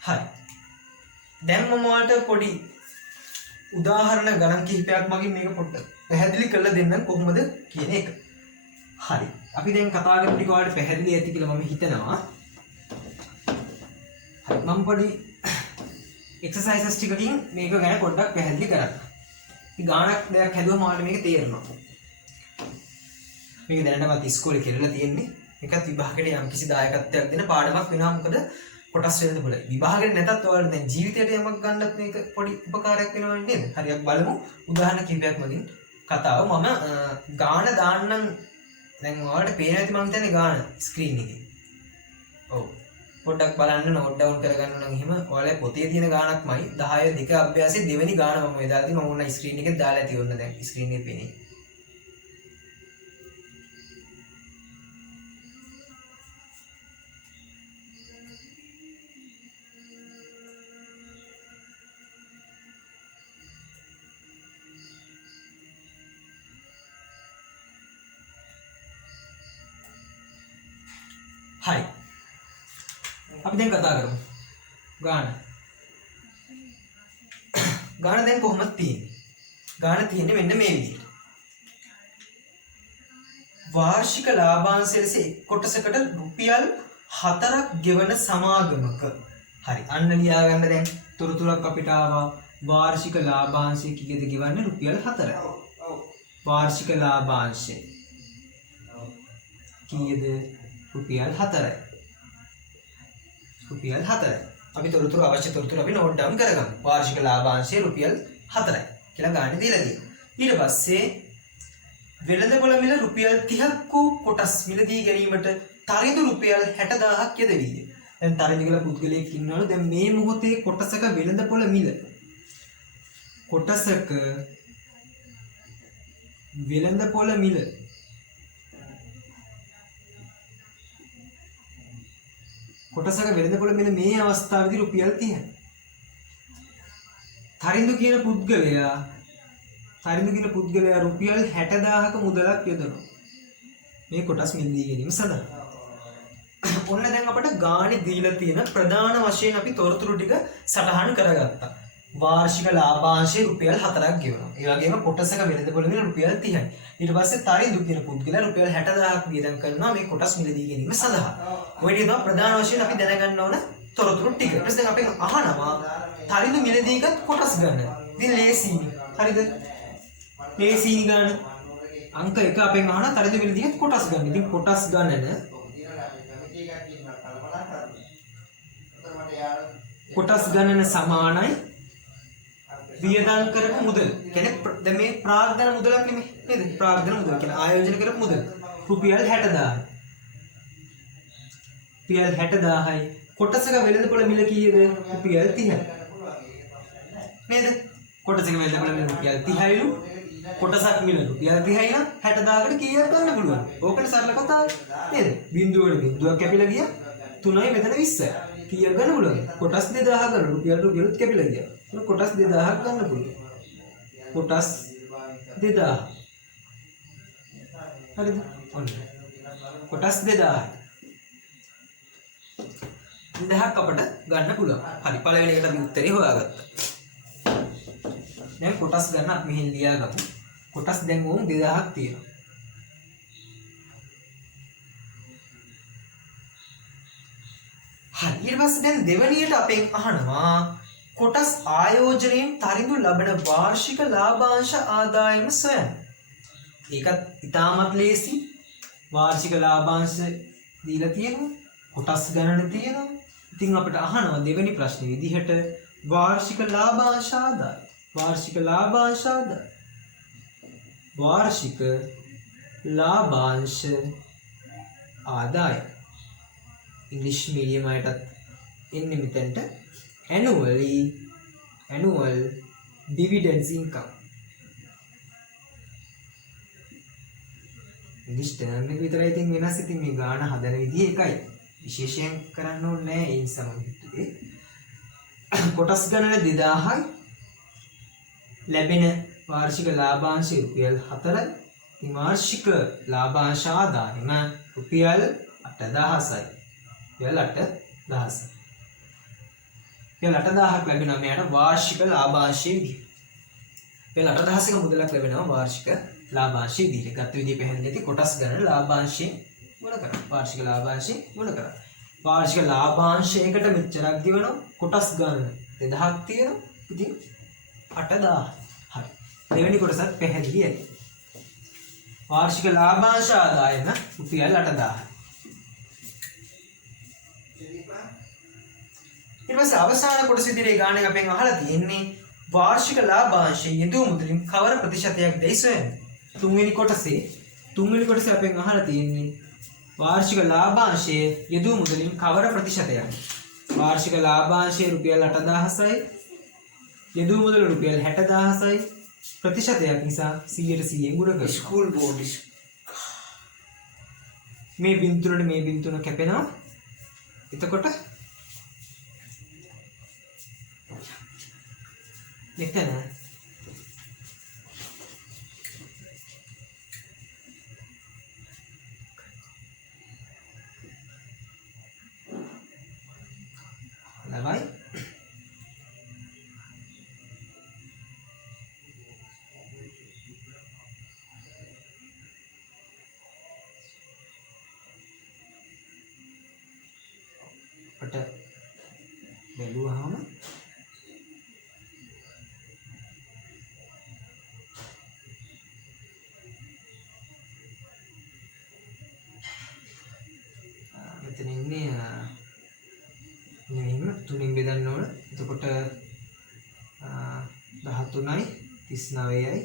හරි. දැන් මම ඔයාලට පොඩි උදාහරණ ගණන් කිහිපයක් මගින් මේක පොඩ්ඩක් පැහැදිලි කරලා දෙන්නම් කොහොමද කියන එක. හරි. අපි දැන් කතා කරපු ටික ඔයාලට පැහැදිලි ඇති කියලා මම හිතනවා. හරි. මම පොඩි එක්සර්සයිසස් ටිකකින් මේක ගැන පොඩ්ඩක් පැහැදිලි කරන්න. ඉතින් ගානක් දෙයක් හැදුවම ඔයාලට මේක තේරෙනවා. මේක දැනටමත් ඉස්කෝලේ කරලා තියෙන්නේ. මේකත් විභාගයට යම්කිසි දායකත්වයක් දෙන පාඩමක් වෙනවා. මොකද කොටස් වෙළඳපොළ. විභාගයට නැතත් ඔයාලට දැන් ජීවිතයට යමක් ගන්නත් මේක පොඩි උපකාරයක් වෙනවා නේද? හරි අපි බලමු උදාහරණ කිහිපයක් මගින් කතාව. මම ගාන දාන්නම්. දැන් ඔයාලට පේන ඇති මම හිතන්නේ ගාන ස්ක්‍රීන් එකේ. ඔව්. පොඩ්ඩක් බලන්න නෝට් ඩවුන් කරගන්න නම් එහෙම ඔයාලේ පොතේ තියෙන ගානක්මයි 10 2 අභ්‍යාසයේ දෙවෙනි ගාන මම මේ දාලා තියෙනවා. ඕන ස්ක්‍රීන් එකේ දාලා ඇති ඔන්න දැන් ස්ක්‍රීන් එකේ පේන්නේ. හරි. අපි දැන් කතා කරමු. ගාන. ගාන දැන් කොහොමද තියෙන්නේ? ගාන තියෙන්නේ මෙන්න මේ විදිහට. වාර්ෂික ලාභාංශය ලෙස එක් කොටසකට රුපියල් 4ක් ගෙවන සමාගමක. හරි. අන්න ලියා ගන්න දැන් තොරතුරක් අපිට ආවා. වාර්ෂික ලාභාංශය කීයද ගෙවන්නේ? රුපියල් 4යි. වාර්ෂික ලාභාංශය කීයද? රුපියල් 4යි. රුපියල් 4යි. අපි තොරතුරු අවශ්‍ය තොරතුරු අපි නෝට් ඩවුන් කරගමු. වාර්ෂික ලාභාංශය රුපියල් 4යි කියලා ගානේ දීලා තියෙනවා. ඊට පස්සේ වෙළඳපොළ මිල රුපියල් 30ක් වූ කොටස් මිලදී ගැනීමට තරිඳු රුපියල් 60000ක් යෙදවිය. දැන් තරිඳු කියලා පුද්ගලයෙක් ඉන්නවලු. දැන් මේ මොහොතේ කොටසක වෙළඳපොළ මිල කොටසක වෙළඳපොළ මිල කොටසක වෙළඳපොළ මිල මේ අවස්ථාවේදී රුපියල් 30යි. තරිඳු කියන පුද්ගලයා රුපියල් 60000ක මුදලක් යොදනවා. මේ කොටස් මිලදී ගැනීම සඳහා. ඔන්න දැන් අපිට ගානේ දීලා තියෙන ප්‍රධාන වශයෙන් අපි තොරතුරු ටික සටහන් කරගත්තා. වාර්ෂික ලාභාංශය රුපියල් 4ක් ගෙවනවා. ඒ වගේම කොටසක වෙළඳපොළ මිල රුපියල් 30යි. ඊට පස්සේ තරිඳු කියන පුද්ගලයා රුපියල් 60000ක් වියදම් කරනවා මේ කොටස් මිලදී ගැනීම සඳහා. ඔය ටික තමයි ප්‍රධාන වශයෙන් අපි දැනගන්න ඕන තොරතුරු ටික. ඊට පස්සේ අපි අහනවා තරිඳු මිලදීගත් කොටස් ගන්න. ඉතින් ලේසියි. හරිද? ලේසියි ගන්න. අංක 1 අපෙන් අහනවා තරිඳු මිලදීගත් කොටස් ගන්න. ඉතින් කොටස් ගණන කොටස් ගණන සමානයි වියදම් කරපු මුදල. කියන්නේ දැන් මේ ප්‍රාග්ධන මුදලක් නෙමෙයි නේද? ප්‍රාග්ධන මුදල කියන්නේ ආයෝජන කරපු මුදල. රුපියල් 60000යි. රුපියල් 60000යි. කොටසක වෙළඳපොළ මිල කීයද? රුපියල් 30යි. නේද? කොටසක වෙළඳපොළ මිල රුපියල් 30යිලු. කොටසක් මිල රුපියල් 30යි නම් 60000කට කීයක් ගන්න පුළුවන්? ඕකනේ සරල කතාව. නේද? බිංදුවකට බිංදුවක් කැපිලා ගියා. 3යි මෙතන 20යි. කීයක් ගන්න පුළුවන්? කොටස් 2000 ගන්න රුපියලුත් කැපිලා ගියා. කොටස් 2000ක් ගන්න පුළුවන්. කොටස් 2000. හරිද? ඔන්න. කොටස් 2000යි. 2000ක් අපට ගන්න පුළුවන්. හරි පළවෙනි එකට අපි උත්තරේ හොයාගත්තා. දැන් කොටස් ගන්න අපි මෙහෙන් ලියාගමු. කොටස් දැන් ඕම් 2000ක් තියෙනවා. හරි ඊට පස්සේ දැන් දෙවැනියට අපෙන් අහනවා කොටස් ආයෝජනයෙන් තරිඳු ලබන වාර්ෂික ලාභාංශ ආදායම සොයන්න. ඒකත් ඉතාමත් ලේසි. වාර්ෂික ලාභාංශ දීලා තියෙනවා. කොටස් ගණන තියෙනවා. ඉතින් අපිට අහනවා දෙවෙනි ප්‍රශ්නේ විදිහට වාර්ෂික ලාභාංශ ආදාය. වාර්ෂික ලාභාංශ ආදාය. වාර්ෂික ලාභාංශ ආදාය. ඉංග්‍රීසි මීඩියම් අයටත් එන්නේ මෙතනට annual dividends income. ඉංග්‍රීසි ටර්ම් එක විතරයි ඉතින් වෙනස්. ඉතින් මේ ගාන හදන විදිය එකයි. විශේෂයෙන් කරන්න ඕනේ නැහැ ඒ නිසා මම හිතුවේ. කොටස් ගණන 2000යි. ලැබෙන වාර්ෂික ලාභාංශය රුපියල් 4යි. ඉතින් වාර්ෂික ලාභාංශ ආදායම රුපියල් 8000යි. රුපියල් 8000යි. රුපියල් 8000ක් ලැබෙනවා මෙයාට වාර්ෂික ලාභාංශයේ විදිහට. රුපියල් 8000ක මුදලක් ලැබෙනවා වාර්ෂික ලාභාංශයේ විදිහට. ගත විදිහ පැහැදිලි නැති කොටස් ගණන ලාභාංශයෙන් මොන කරා? වාර්ෂික ලාභාංශයෙන් මොන කරා? වාර්ෂික ලාභාංශයකට මෙච්චරක් ගෙවනවා. කොටස් ගණන 2000ක් තියෙනවා. ඉතින් 8000. හරි. දෙවෙනි කොටසත් පැහැදිලි ඇති. වාර්ෂික ලාභාංශ ආදායම රුපියල් 8000. ඊට පස්සේ අවසාන කොටස ඉදිරියේ ගාණක් අපෙන් අහලා තියෙන්නේ වාර්ෂික ලාභාංශයේ යෙදූ මුදලින් කවර ප්‍රතිශතයක් දැයි සොයන්න. තුන්වෙනි කොටසේ අපෙන් අහලා තියෙන්නේ වාර්ෂික ලාභාංශයේ යෙදූ මුදලින් කවර ප්‍රතිශතයක්. වාර්ෂික ලාභාංශයේ රුපියල් 8000යි. යෙදූ මුදල රුපියල් 60000යි. ප්‍රතිශතයක් නිසා 100% ගුණ කරනවා. ස්කූල් බෝඩ් මේ බින්දුරට මේ බින්දුර කැපෙනවා. එතකොට මෙතන ලබයි. අපට බැලුවාම මෙතන ඉන්නේ නෙමෙයිම තුنين බෙදන්න ඕන. එතකොට 13යි 39යි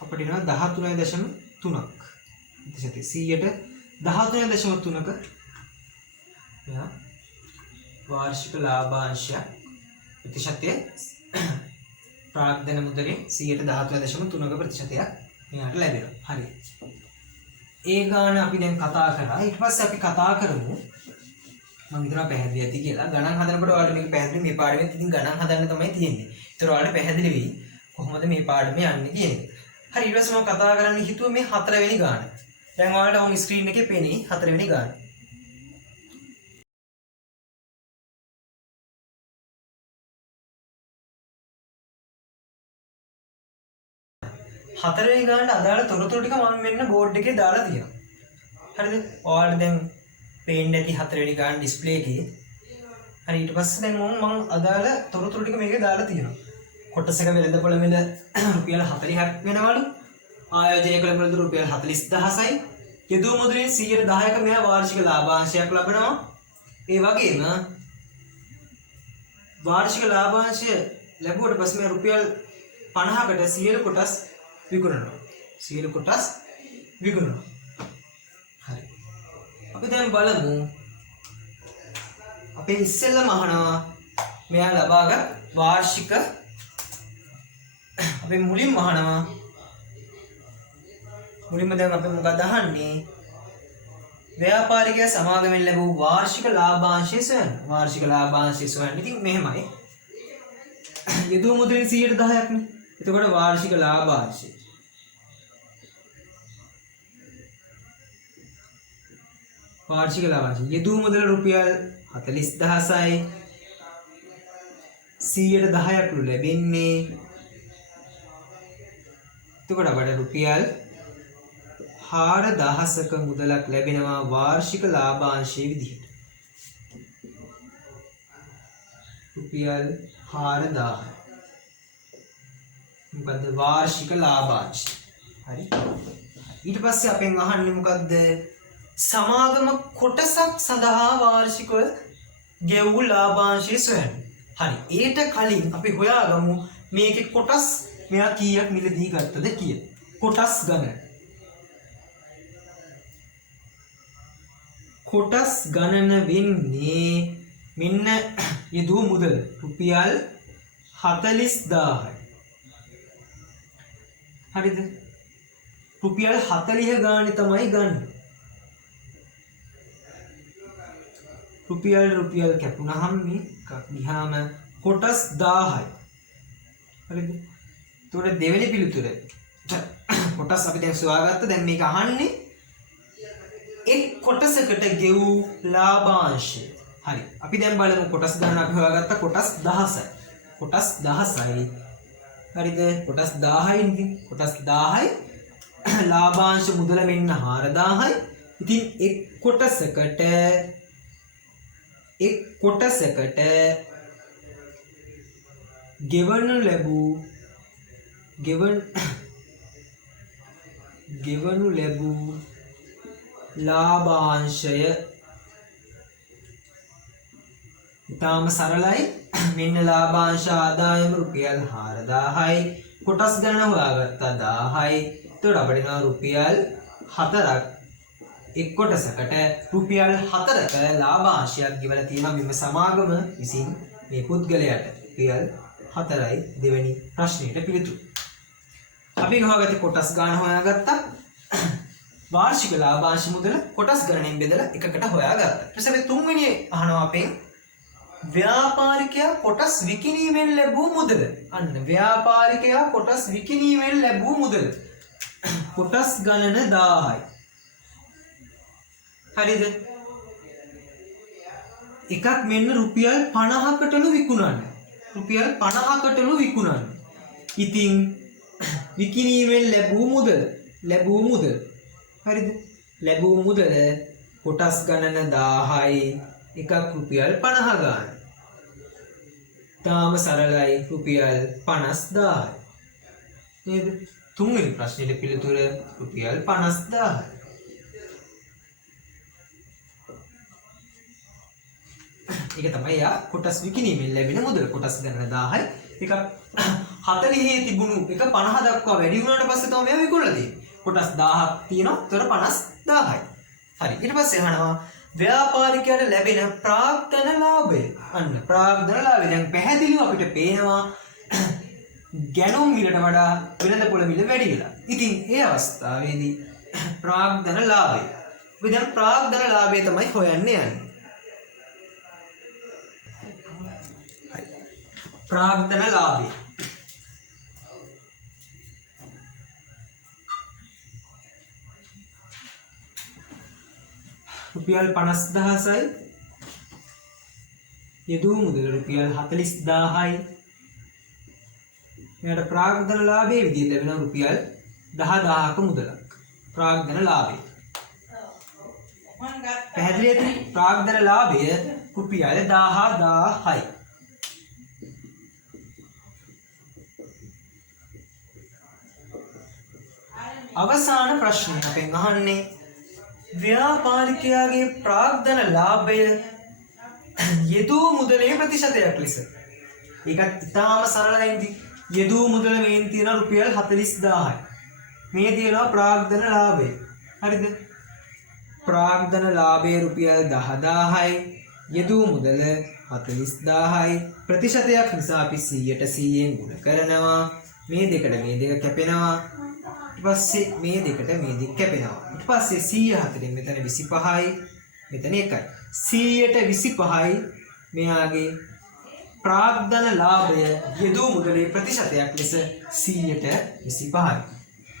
අපිට එනවා 13.3ක්. ප්‍රතිශතය 100ට 13.3ක මෙහා වාර්ෂික ලාභාංශය ප්‍රතිශතය ප්‍රාග්ධන මුදලේ 113.3ක ප්‍රතිශතයක් මෙයාට ලැබෙනවා. හරි. ඒ ගාන අපි දැන් කතා කරා. ඊට පස්සේ අපි කතා කරමු මම හිතනවා පැහැදිලි ඇති කියලා. ගණන් හදනකොට ඔයාලට මේක පැහැදිලි මේ පාඩමෙත් ඉතින් ගණන් හදන්න තමයි තියෙන්නේ. ඒතර ඔයාලට පැහැදිලි වෙයි කොහොමද මේ පාඩමේ යන්නේ කියන්නේ. හරි ඊට පස්සේ මම කතා කරන්න හිතුවේ මේ 4 වෙනි ගාන. දැන් ඔයාලට ඔන් ස්ක්‍රීන් එකේ පේන්නේ 4 වෙනි ගාන. හතරවෙනි ගානට අදාළ තොරතුරු ටික මම මෙන්න බෝඩ් එකේ දාලා තියෙනවා. හරිද? ඔයාලට දැන් පේන්නේ නැති හතරවෙනි ගාන ඩිස්ප්ලේ එකේ. හරි ඊට පස්සේ දැන් මම අදාළ තොරතුරු ටික මේකේ දාලා තියෙනවා. කොටසක වෙළඳපොළ මිල රුපියල් 40ක් වෙනවලු. ආයෝජනය කළ මුදල රුපියල් 40000යි. යෙදූ මුදලින් 10%ක මෙහා වාර්ෂික ලාභාංශයක් ලබනවා. ඒ වගේම වාර්ෂික ලාභාංශය ලැබුවට පස්සේ මේ රුපියල් 50කට සියලු කොටස් විකුණනවා. සියලු කොටස් විකුණනවා. හරි. අපි දැන් බලමු. අපේ ඉස්සෙල්ලම අහනවා මෙයා ලබාගත් වාර්ෂික අපි මුලින්ම අහනවා මුලින්ම දැන් අපි මොකක්ද අහන්නේ? ව්‍යාපාරිකයා සමාගමෙන් ලැබූ වාර්ෂික ලාභාංශය සොයන්න. වාර්ෂික ලාභාංශය සොයන්න. ඉතින් මෙහෙමයි. යෙදූ මුදලින් 10%ක් නේ. එතකොට වාර්ෂික ලාභාංශය යෙදූ මුදල රුපියල් 40000යි. 100ට 10ක් ලැබෙන්නේ. එතකොට අපට රුපියල් 4000ක මුදලක් ලැබෙනවා වාර්ෂික ලාභාංශයේ විදිහට. රුපියල් 4000 මොකද්ද වාර්ෂික ලාභාංශය. හරි. ඊට පස්සේ අපෙන් අහන්නේ මොකද්ද? සමාගම කොටසක් සඳහා වාර්ෂිකව ගෙවූ ලාභාංශය සොයන්න. හරි. ඊට කලින් අපි හොයාගමු මේකේ කොටස් මෙයා කීයක් මිලදී ගත්තද කියලා. කොටස් ගණන. කොටස් ගණන වෙන්නේ මෙන්න යෙදූ මුදල රුපියල් 40000යි. හරිද? රුපියල් 40 ගානේ තමයි ගන්න. රුපියල් කැපුණාම මේ එකක් දිහාම කොටස් 1000යි. හරිද? එතකොට දෙවෙනි පිළිතුර කොටස් අපි දැන් සොයාගත්ත. දැන් මේක අහන්නේ එක් කොටසකට ගෙවූ ලාභාංශය. හරි. අපි දැන් බලමු කොටස් ගන්න අපි හොයාගත්ත කොටස් 1000යි. කොටස් 1000යි. හරිද? කොටස් 1000යි ඉතින් කොටස් 1000යි ලාභාංශ මුදල මෙන්න 4000යි. ඉතින් එක් කොටසකට ගෙවනු ලැබූ ලාභාංශය ඉතාම සරලයි. මෙන්න ලාභාංශ ආදායම රුපියල් 4000යි. කොටස් ගණන හොයාගත්තා 1000යි. එතකොට අපිට එනවා රුපියල් 4ක්. එක් කොටසකට රුපියල් 4ක ලාභාංශයක් ගෙවලා තියෙනවා මෙම සමාගම විසින් මේ පුද්ගලයාට. රුපියල් 4යි දෙවෙනි ප්‍රශ්නෙට පිළිතුරු. අපි හොයාගත්තේ කොටස් ගණන හොයාගත්තා. වාර්ෂික ලාභාංශ මුදල කොටස් ගණනෙන් බෙදලා එකකට හොයාගත්තා. ඊට පස්සේ අපි තුන්වෙනි අහනවා අපෙන් ව්‍යාපාරිකයා කොටස් විකිණීමෙන් ලැබූ මුදල. අන්න ව්‍යාපාරිකයා කොටස් විකිණීමෙන් ලැබූ මුදල. කොටස් ගණන 1000යි. හරිද? එකක් මෙන්න රුපියල් 50කටලු විකුණන්නේ. රුපියල් 50කටලු විකුණන්නේ. ඉතින් විකිණීමෙන් ලැබූ මුදල. හරිද? ලැබූ මුදල කොටස් ගණන 1000යි. එකක් රුපියල් 50 ගාන. තාම සරලයි රුපියල් 50000යි. නේද? තුන්වෙනි ප්‍රශ්නෙට පිළිතුර රුපියල් 50000යි. ඒක තමයි යා කොටස් විකිණීමෙන් ලැබෙන මුදල. කොටස් ගණන 1000යි. එක 40 තිබුණු එක 50 දක්වා වැඩි වුණාට පස්සේ තමයි මේවා විකුණලා තියෙන්නේ. කොටස් 1000ක් තියෙනවා. ඒතර 50000යි. හරි. ඊට පස්සේ අහනවා ව්‍යාපාරිකයාට ලැබෙන ප්‍රාග්ධන ලාභය. අන්න ප්‍රාග්ධන ලාභය. දැන් පැහැදිලිව අපිට පේනවා ගැනුම් මිලට වඩා වෙළඳ පොළ මිල වැඩි වෙලා. ඉතින් ඒ අවස්ථාවේදී ප්‍රාග්ධන ලාභය. අපි දැන් ප්‍රාග්ධන ලාභය තමයි හොයන්න යන්නේ. ප්‍රාග්ධන ලාභය. රුපියල් 50000යි. යෙදූ මුදල රුපියල් 40000යි. මෙයාට ප්‍රාග්ධන ලාභයේ විදිහට ලැබෙන රුපියල් 10000ක මුදලක්. ප්‍රාග්ධන ලාභය. පැහැදිලිද? ප්‍රාග්ධන ලාභය රුපියල් 10000යි. අවසාන ප්‍රශ්නය අපෙන් අහන්නේ ව්‍යාපාරිකයාගේ ප්‍රාග්ධන ලාභය යෙදූ මුදලේ ප්‍රතිශතයක් ලෙස. ඒකත් ඉතාම සරලයි. යෙදූ මුදල මේන් තියෙන රුපියල් 40000යි. මේ තියෙනවා ප්‍රාග්ධන ලාභය. හරිද? ප්‍රාග්ධන ලාභය රුපියල් 10000යි. යෙදූ මුදල 40000යි. ප්‍රතිශතයක් නිසා අපි 100ට 100ෙන් ගුණ කරනවා. මේ දෙකට මේ දෙක කැපෙනවා. ඊට පස්සේ මේ දෙකට මේ දෙක කැපෙනවා. ඊට පස්සේ 104න් මෙතන 25යි. මෙතන 1යි. 100ට 25යි මෙයාගේ ප්‍රාග්ධන ලාභය යෙදූ මුදලේ ප්‍රතිශතයක් ලෙස 100ට 25යි.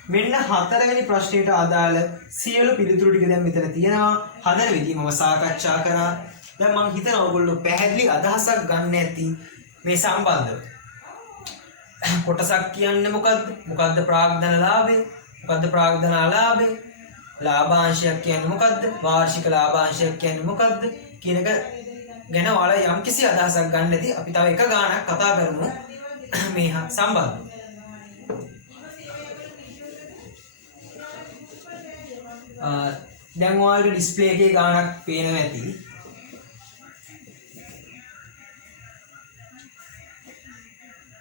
මෙන්න හතරවෙනි ප්‍රශ්නයට අදාළ සියලු පිළිතුරු ටික දැන් මෙතන තියෙනවා. හදන විදිහ මම සාකච්ඡා කරා. දැන් මම හිතනවා ඔයගොල්ලෝ පැහැදිලි අදහසක් ගන්න ඇති මේ සම්බන්ධව. කොටසක් කියන්නේ මොකද්ද? මොකද්ද ප්‍රාග්ධන ලාභය? මොකද්ද ප්‍රාග්ධන අලාභය? ලාභාංශයක් කියන්නේ මොකද්ද? වාර්ෂික ලාභාංශයක් කියන්නේ මොකද්ද? කියන එක ගැන ඔයාලා යම්කිසි අදහසක් ගන්න ඇති. අපි තව එක ගානක් කතා කරමු මේ සම්බන්ධව. දැන් ඔයාලට ඩිස්ප්ලේ එකේ ගානක් පේනවා ඇති.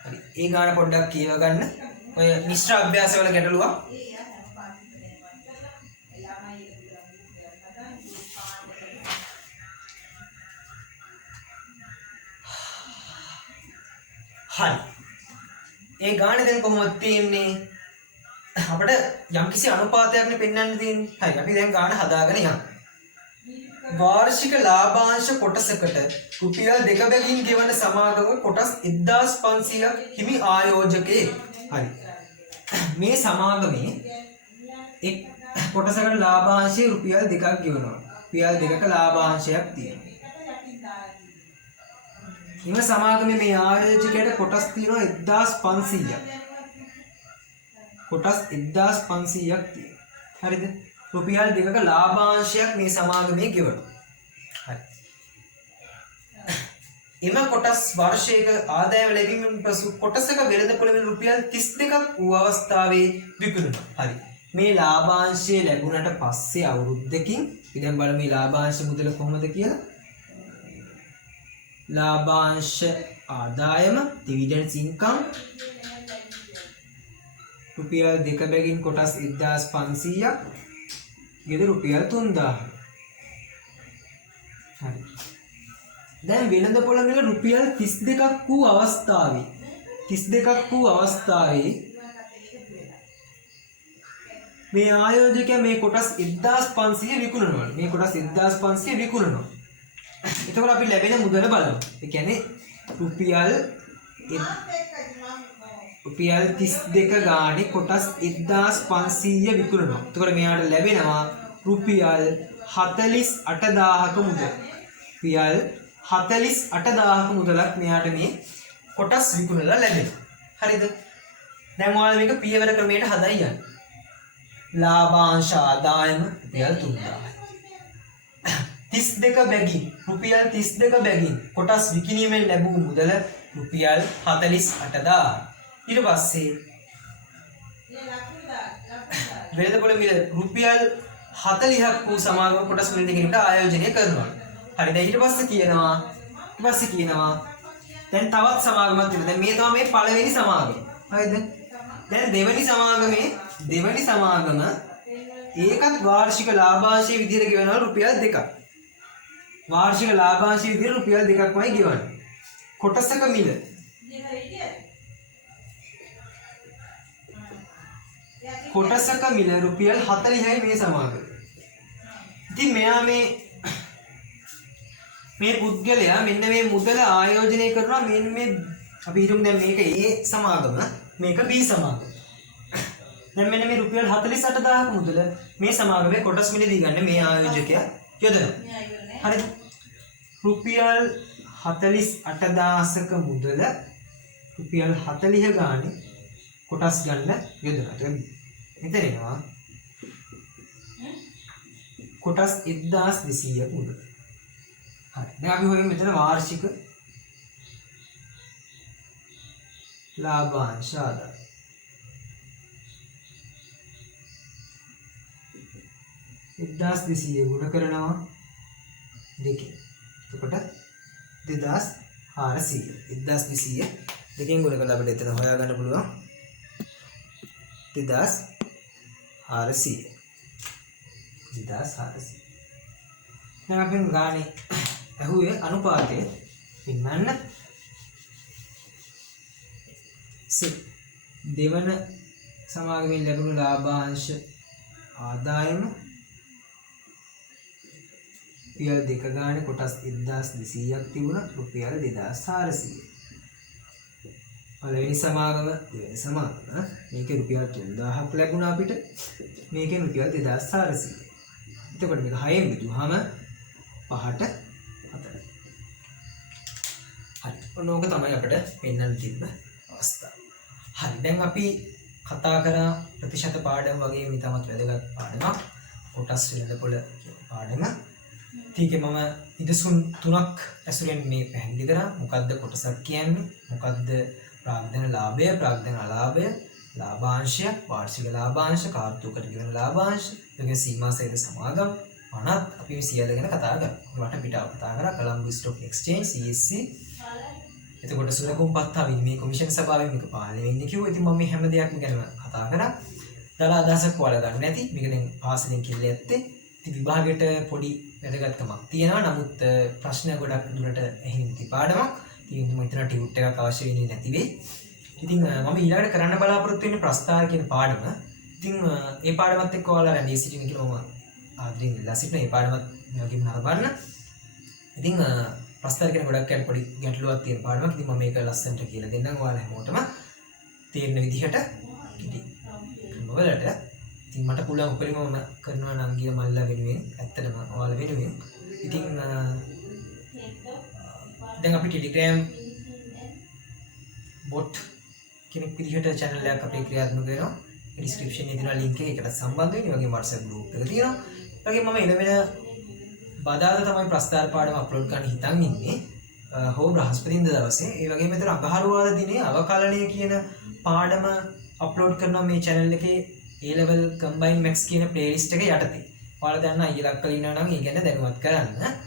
හරි. ඒ ගාන පොඩ්ඩක් කියව ගන්න. ඔය මිශ්‍ර අභ්‍යාස වල ගැටලුවක්. හරි. ඒ ගානේ දැන් කොහොමද තියෙන්නේ? අපිට යම්කිසි අනුපාතයක්නේ පෙන්වන්න තියෙන්නේ. හරි. අපි දැන් ගාන හදාගෙන යමු. වාර්ෂික ලාභාංශ කොටසකට රුපියල් 2 බැගින් ගෙවන සමාගම කොටස් 1500ක් හිමි ආයෝජකයෙක්. හරි. මේ සමාගමේ එක් කොටසකට ලාභාංශය රුපියල් 2ක් ගෙවනවා. රුපියල් 2ක ලාභාංශයක් තියෙනවා. හිම සමාගමේ මේ ආයෝජකයට කොටස් තියෙනවා 1500ක්. කොටස් 1500ක් තියෙනවා. හරිද? රුපියල් 2ක ලාභාංශයක් මේ සමාගමේ ගෙවනවා. හරි. එම කොටස් වර්ෂයක ආදායම ලැබීමෙන් පසු කොටසක වෙළඳපොළ වෙන රුපියල් 32ක් වූ අවස්ථාවේ විකුණනවා. හරි. මේ ලාභාංශය ලැබුණට පස්සේ අවුරුද්දකින් ඉතින් බලමු මේ ලාභාංශ මුදල කොහොමද කියලා. ලාභාංශ ආදායම dividends income රුපියල් 2 බැගින් කොටස් 1500ක් ගෙදර රුපියල් 3000. හරි. දැන් වෙළඳපොළ මිල රුපියල් 32ක් වූ අවස්ථාවේ මේ ආයෝජකයා මේ කොටස් 1500 විකුණනවා. මේ කොටස් 1500 විකුණනවා. එතකොට අපි ලැබෙන මුදල බලමු. ඒ කියන්නේ රුපියල් 32 ගානේ කොටස් 1500 විකුණනවා. එතකොට මෙයාට ලැබෙනවා රුපියල් 48000ක මුදල. රුපියල් 48000ක මුදලක් මෙයාට මේ කොටස් විකුණලා ලැබෙනවා. හරිද? දැන් ඔයාලා මේක පියවර ක්‍රමයට හදා යන්න. ලාභාංශ ආදායම රුපියල් 3000. 32 බැගින් රුපියල් 32 බැගින් කොටස් විකිණීමෙන් ලැබූ මුදල රුපියල් 48000. ඊට පස්සේ වෙළඳපොළ මිල රුපියල් 40ක් වූ සමාගම කොටස් මිල දෙකකට ආයෝජනය කරනවා. හරිද? ඊට පස්සේ කියනවා දැන් තවත් සමාගමක් තියෙනවා. දැන් මේ තමයි මේ පළවෙනි සමාගම. හරිද? දැන් දෙවෙනි සමාගම ඒකත් වාර්ෂික ලාභාංශයේ විදිහට ගෙවනවා රුපියල් 2ක්. වාර්ෂික ලාභාංශයේ විදිහට රුපියල් 2ක්මයි ගෙවන්නේ. කොටසක මිල රුපියල් 40යි මේ සමාගම. ඉතින් මෙයා මේ පුද්ගලයා මෙන්න මේ මුදල ආයෝජනය කරනවා. මෙන්න මේ අපි හිතමු දැන් මේක A සමාගම, මේක B සමාගම. දැන් මෙන්න මේ රුපියල් 48000ක මුදල මේ සමාගමේ කොටස් මිලදී ගන්න මේ ආයෝජකයා යොදනවා. හරිද? රුපියල් 48000ක මුදල රුපියල් 40 ගානේ කොටස් ගන්න යොදනවා. එතන එනවා කොටස් 1200ක මුදල. හරි. දැන් අපි හොයමු මෙතන වාර්ෂික ලාභාංශ ආදායම. 1200 ගුණ කරනවා දෙකෙන්. එතකොට 2400. 1200 දෙකෙන් ගුණ කරලා අපිට එතන හොයාගන්න පුළුවන් 2400. 2400. දැන් අපි ගානේ ඇහුවේ අනුපාතය පින්නන්න. දෙවන සමාගමෙන් ලැබුණු ලාභාංශ ආදායම රුපියල් 2 ගානේ කොටස් 1200ක් තිබුණා රුපියල් 2400. පළවෙනි සමාගම දෙවෙනි සමාගම මේකේ රුපියල් 3000ක් ලැබුණා අපිට. මේකෙන් රුපියල් 2400. එතකොට මේක 6ෙන් බෙදුවාම 5ට 4. හරි. ඔන්නෝක තමයි අපිට පෙන්වන්න තිබ්බ අවස්ථාව. හරි. දැන් අපි කතා කරා ප්‍රතිශත පාඩම වගේ මිතමත් වැදගත් පාඩමක්. කොටස් වෙළඳපොළ කියන පාඩම. ඊටේ මම ඉදසුන් 3ක් ඇසුරෙන් මේ පැහැදිලි කරා. මොකද්ද කොටසක් කියන්නේ? මොකද්ද ප්‍රාග්ධන ලාභය, ප්‍රාග්ධන අලාභය, ලාභාංශය, වාර්ෂික ලාභාංශ, කාර්තුකට ගෙවන ලාභාංශ, ඒකේ සීමා සහිත සමාගම් අනත් අපි මේ සියල්ල ගැන කතා කරා. වටපිටාව කතා කරා. කොලම්බෝ ස්ටොක් එක්ස්චේන්ජ් CSE. එතකොට සුලකුම්පත්තා විනිමය කොමිෂන් සභාවෙන් මේක පාලනය වෙන්නේ කිව්වා. ඉතින් මම මේ හැම දෙයක්ම ගැන කතා කරා. දලා අදහසක් ඔයාලා ගන්න නැති. මේක දැන් පාසලෙන් කියලා ඇත්තේ. ඉතින් විභාගයට පොඩි වැදගත්කමක් තියෙනවා. නමුත් ප්‍රශ්න ගොඩක් දුරට ඇහිණි ඉති පාඩමක්. ඉතින් මම හිතනවා ටියුට් එකක් අවශ්‍ය වෙන්නේ නැති වෙයි. ඉතින් මම ඊළඟට කරන්න බලාපොරොත්තු වෙන්නේ ප්‍රස්තාර කියන පාඩම. ඉතින් ඒ පාඩමත් එක්ක ඔයාලා රැඳී සිටින්න කියලා මම ආදරෙන් ඉල්ලා සිටිනවා. ඒ පාඩමත් මේ වගේම නරඹන්න. ඉතින් ප්‍රස්තාර කියන ගොඩක් අයට පොඩි ගැටලුවක් තියෙන පාඩමක්. ඉතින් මම මේක ලස්සනට කියලා දෙන්නම් ඔයාලා හැමෝටම තේරෙන විදිහට ඉතින් ක්‍රමවලට ඉතින් මට පුළුවන් උපරිම මම කරනවා නම් ගිය මල්ලා වෙනුවෙන් ඇත්තටම ඔයාලා වෙනුවෙන් ඉතින් දැන් අපි ටෙලිග්‍රෑම් බොට් කෙනෙක් විදිහට channel එකක් අපේ ක්‍රියාත්මක වෙනවා. description එකේ තියෙන link එකකට සම්බන්ධ වෙන්න. ඒ වගේම WhatsApp group එක තියෙනවා. ඒ වගේම මම එන වෙන බදාදා තමයි ප්‍රස්තාර පාඩම අප්ලෝඩ් කරන්න හිතන් ඉන්නේ. හෝ බ්‍රහස්පතින්දා දවසේ. ඒ වගේම මෙතන අඟහරුවාදා දිනේ අවකලනය කියන පාඩම අප්ලෝඩ් කරනවා මේ channel එකේ A level combine max කියන playlist එක යටතේ. ඔයාලා දන්න අයියලක් කලින් ඉන්නවා නම් ඒ ගැන දැනුවත් කරන්න.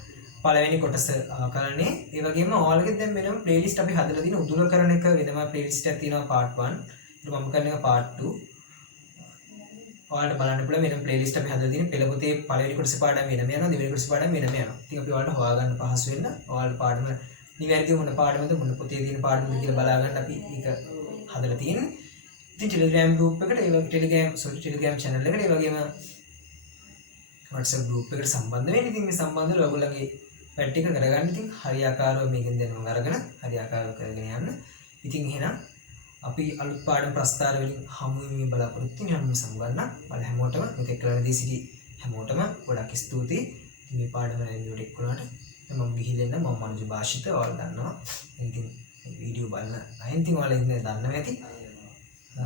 පළවෙනි කොටස අවකලනේ. ඒ වගේම ඔයාලගේ දැන් වෙනම playlist අපි හදලා තියෙන උදුර කරන එක වෙනම playlist එකක් තියෙනවා part 1. ඊට මම කරන එක part 2. ඔයාලට බලන්න පුළුවන් වෙනම playlist අපි හදලා තියෙන පෙළ පොතේ පළවෙනි කොටසේ පාඩම් වෙනම යනවා, දෙවෙනි කොටසේ පාඩම් වෙනම යනවා. ඉතින් අපි ඔයාලට හොයාගන්න පහසු වෙන්න ඔයාලට පාඩම නිවැරදිව මොන පාඩමද මොන පොතේ තියෙන පාඩමද කියලා බලා ගන්න අපි ඒක හදලා තියෙන්නේ. ඉතින් Telegram group එකට ඒ වගේ Telegram channel එකට ඒ වගේම WhatsApp group එකට සම්බන්ධ වෙන්න. ඉතින් මේ සම්බන්ධව ඔයගොල්ලන්ගේ වැඩ ටික කරගන්න. ඉතින් හරියාකාරව මේකෙන් දැනුම අරගෙන හරියාකාරව කරගෙන යන්න. ඉතින් එහෙනම් අපි අලුත් පාඩම් ප්‍රස්තාර වලින් හමු වෙමින් බලාපොරොත්තු වෙන හැමෝම සම්ගන්න. බල හැමෝටම මේක කරලා දී සිටි හැමෝටම ගොඩක් ස්තුතියි. ඉතින් මේ පාඩම රැඳියට එක්කුණාට මම ගිහිල්ලා ඉන්න මම මනුජ භාෂිත ඔයාලා දන්නවා. ඉතින් මේ වීඩියෝ බලන අයින් ඉතින් ඔයාලා ඉන්නේ දන්නවා ඇති.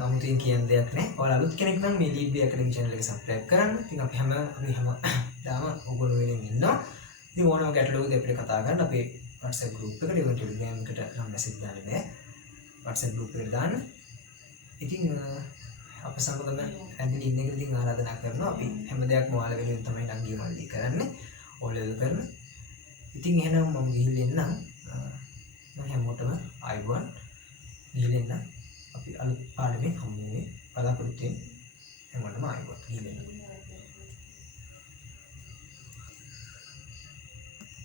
아무튼 කියන දෙයක් නැහැ. ඔයාලා අලුත් කෙනෙක් නම් මේ ලීඩ් බී ඇකඩමි channel එක subscribe කරන්න. ඉතින් අපි හැමදාම ඔයගොල්ලෝ වෙනින් ඉන්නවා. ඉතින් ඕනම ගැටලුවකදී අපිට කතා කරන්න අපේ WhatsApp group එකට ඒ වගේ Telegram එකට නම් message දාන්න බෑ. WhatsApp group එකට දාන්න. ඉතින් අප සමගම ඇඳිලි ඉන්න එක ඉතින් ආරාධනා කරනවා. අපි හැම දෙයක්ම ඔයාලා වෙනුවෙන් තමයි ඩංගී මල්ලි කරන්නේ. ඕලෙවල් කරන. ඉතින් එහෙනම් මම ගිහිල්ලා එන්නම්. මම හැමෝටම ආයුබෝවන්. ගිහිල්ලා එන්නම්. අපි අලුත් පාඩමේ හමු වෙන්නේ බලාපොරොත්තු වෙන හැමෝටම ආයුබෝවන්. ගිහිල්ලා එන්නම්.